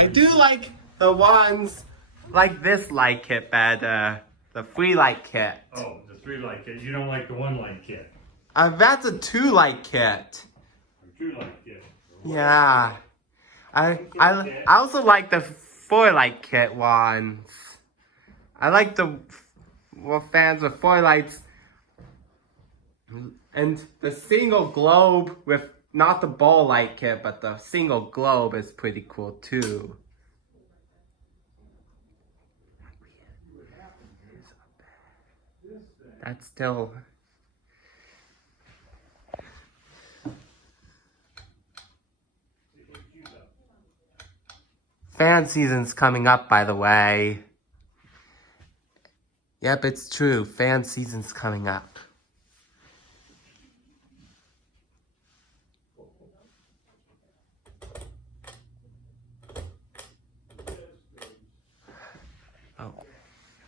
I do like the ones like this light kit better. The 3 light kit. Oh, the 3 light kit. You don't like the 1 light kit. That's a 2 light kit. Or 2 light kit. Yeah. I also like the 4 light kit ones. I like the fans with 4 lights. And the single globe with not the ball light kit, but the single globe is pretty cool too. That's still... Fan season's coming up, by the way. Yep, it's true. Fan season's coming up.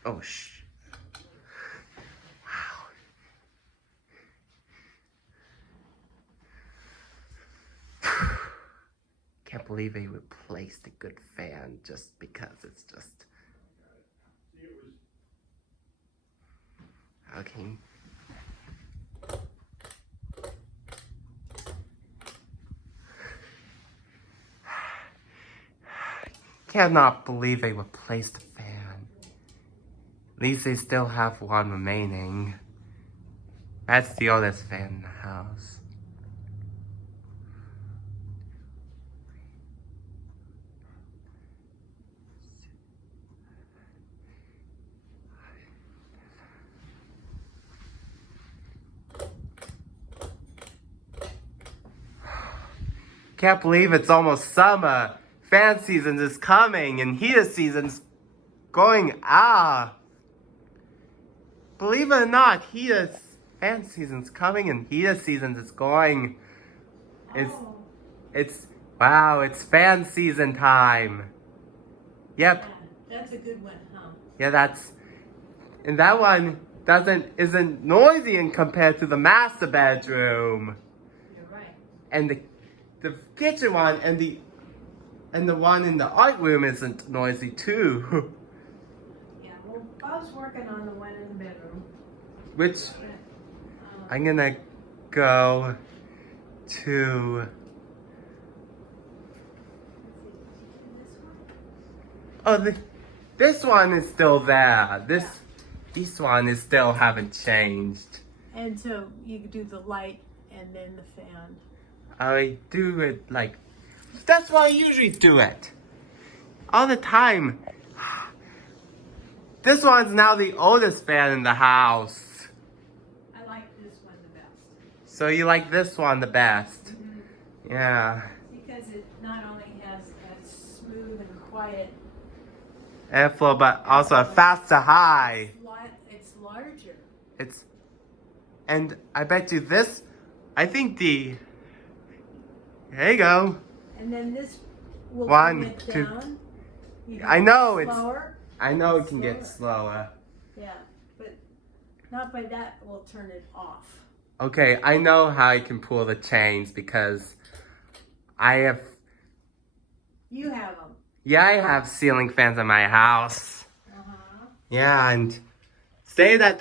Oh, shh. Wow. Can't believe they replaced a good fan just because it's just... Okay. Cannot believe they replaced the fan. At least they still have one remaining. That's the oldest fan in the house. Can't believe it's almost summer. Fan season is coming and heater season's going Believe it or not, fan season's coming and heater season is going. It's wow, it's fan season time. Yep. Yeah, that's a good one, huh? Yeah, and that one isn't noisy in compared to the master bedroom. You're right. And the kitchen one and the one in the art room isn't noisy too. Yeah, well, Bob's working on the one in the bedroom. Which I'm gonna go to. Oh, this one is still there. This one is still haven't changed. And so you could do the light and then the fan. I do it like, that's why I usually do it. All the time. This one's now the oldest fan in the house. I like this one the best. So you like this one the best? Mm-hmm. Yeah. Because it not only has a smooth and quiet Airflow, but also a faster high. It's larger. And I bet you this, I think there you go. And then this will One, bring it two. down. I know slower. I know it can get slower. Yeah, but not by that will turn it off. Okay, I know how I can pull the chains because You have them. Yeah, I have ceiling fans in my house. Uh-huh. Yeah, and say that